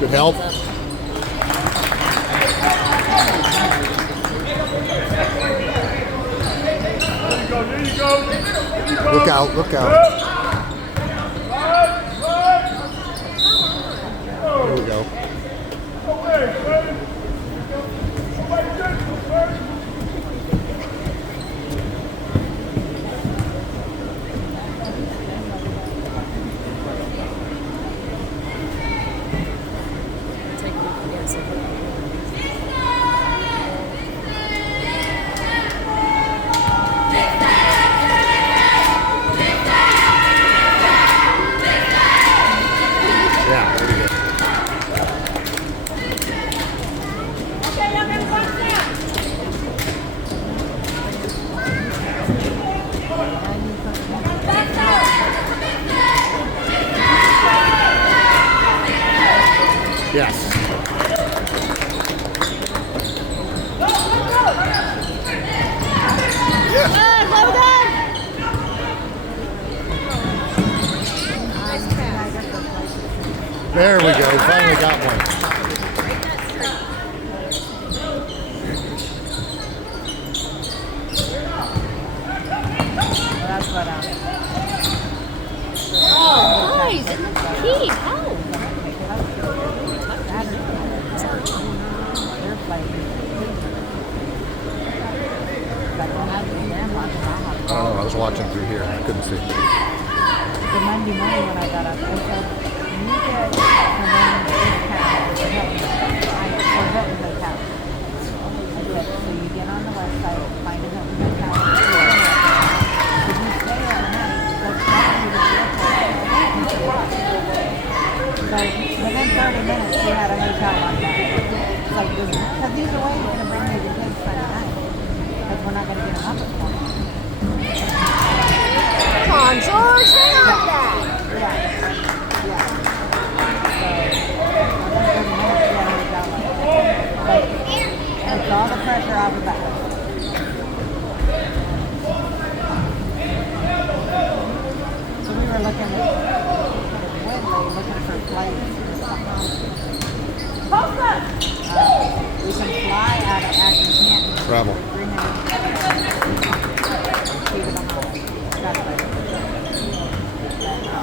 Good help. Look out, look out. There we go. Yeah, there you go. Yes. There we go. Finally got one. Oh, nice. Pete, oh. I don't know. I was watching through here. I couldn't see. The Monday morning when I got up, I said, you get and then this Hilton Hotel. I said, so you get on the website, find a Hilton Hotel. If you stay overnight, let's go to the airport. So within 30 minutes, we had a hotel on that. It's like, because either way, we're going to bring your kids Sunday night. Because we're not going to get them up at 4. Come on, George, hang on to that. It's all the pressure off the back. So we were looking for flights. We can fly out of Akron, Canton. Travel.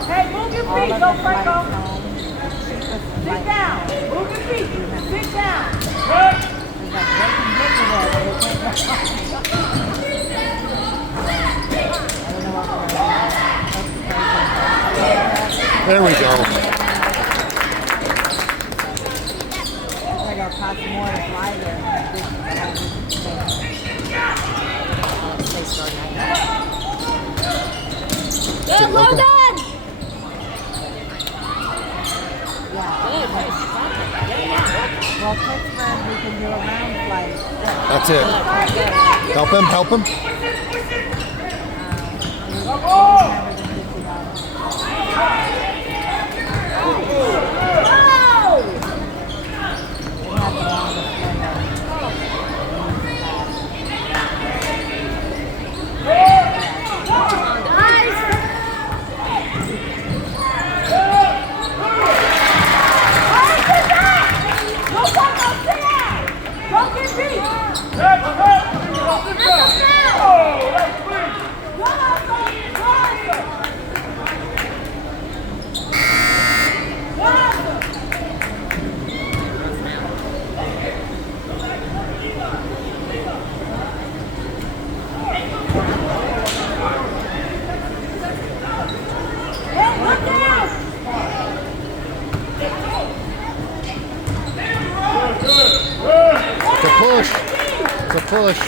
Hey, move your feet, go Franco. Sit down. Move your feet. Sit down. There we go. It'll cost more to fly there. Good, well done. Yeah. Well, Pittsburgh, we can do a round flight. That's it. Help him, help him. It's a push. It's a push.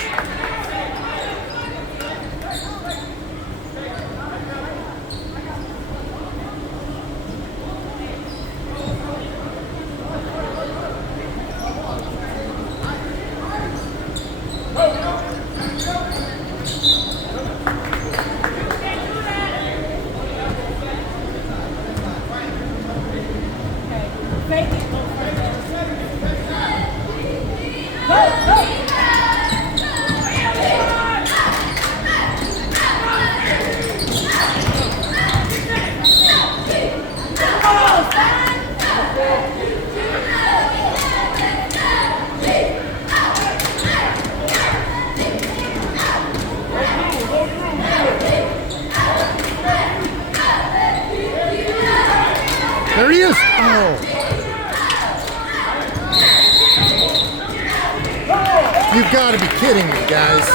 You gotta be kidding me, guys.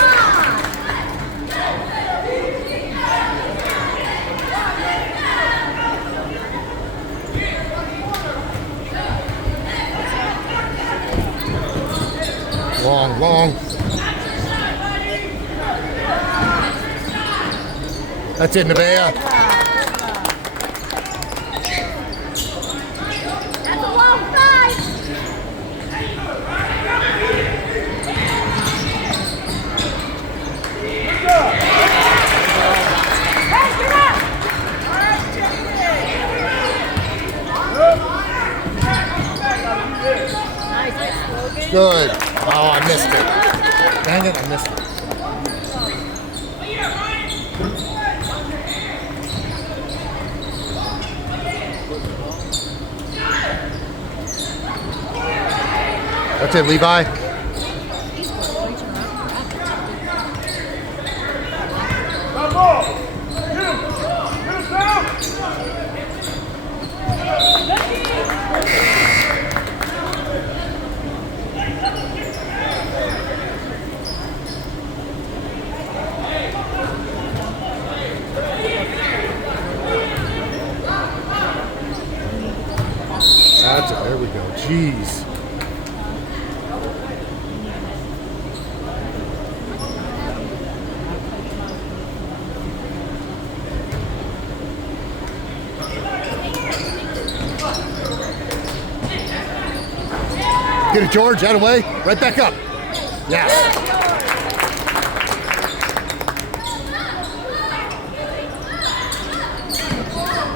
Long, long. That's it, Nevaeh. That's a long ride. Good. Oh, I missed it. Dang it, I missed it. That's it, Levi. That's it. There we go. Jeez. Get it, George. Out of the way. Right back up. Yeah.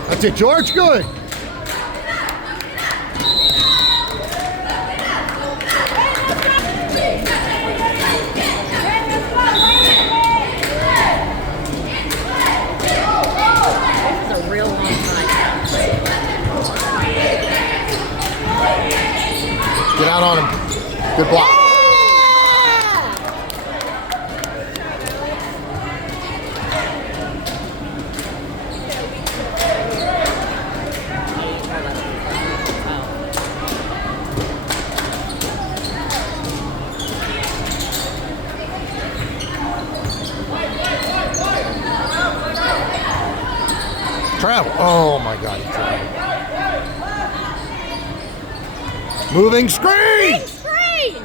That's it, George. Good. Get out on him. Good block. Travel. Oh my God, he traveled. Moving screen! Screen!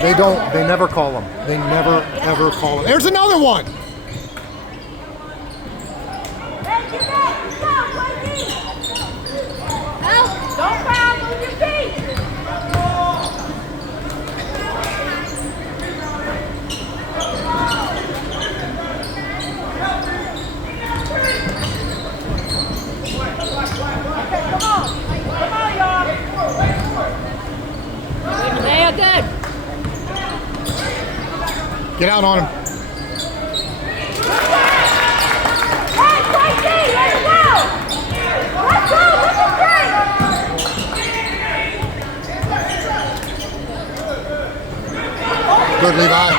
They never call them. They never, ever call them. There's another one! Don't foul, move your feet. Okay, come on, y'all. They are good. Get out on him. Hey, Tracy, let's go. Let's go, look at Tracy. Good, Levi.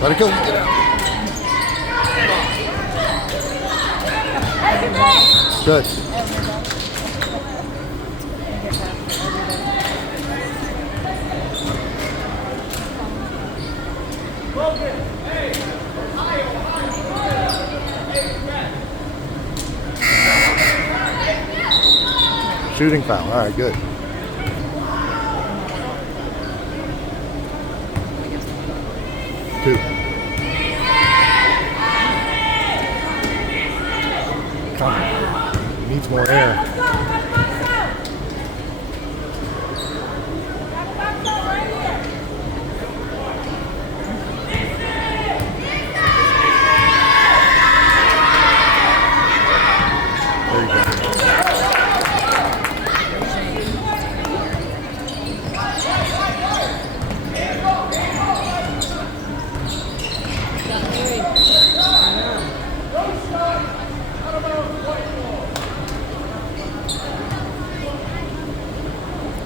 Let it go. Get out. Good. Shooting foul. All right, good. Two. Come on. Needs more air. There you go.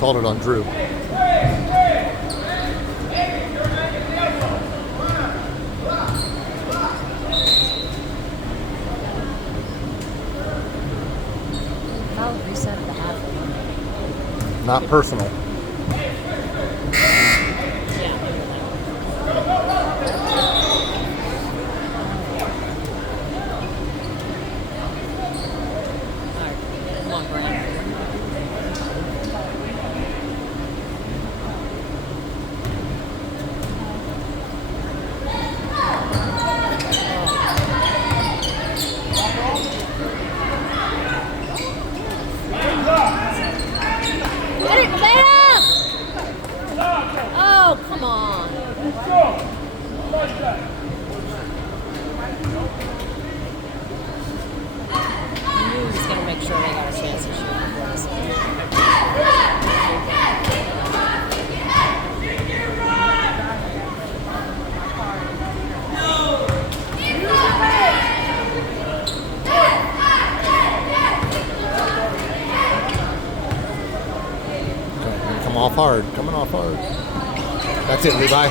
Called it on Drew. Foul reset at the half. Not personal. Come on, Brandon. Get it, Bam! Oh, come on. I knew he was going to make sure they got a chance to shoot before this. Come off hard. Coming off hard. That's it, Levi.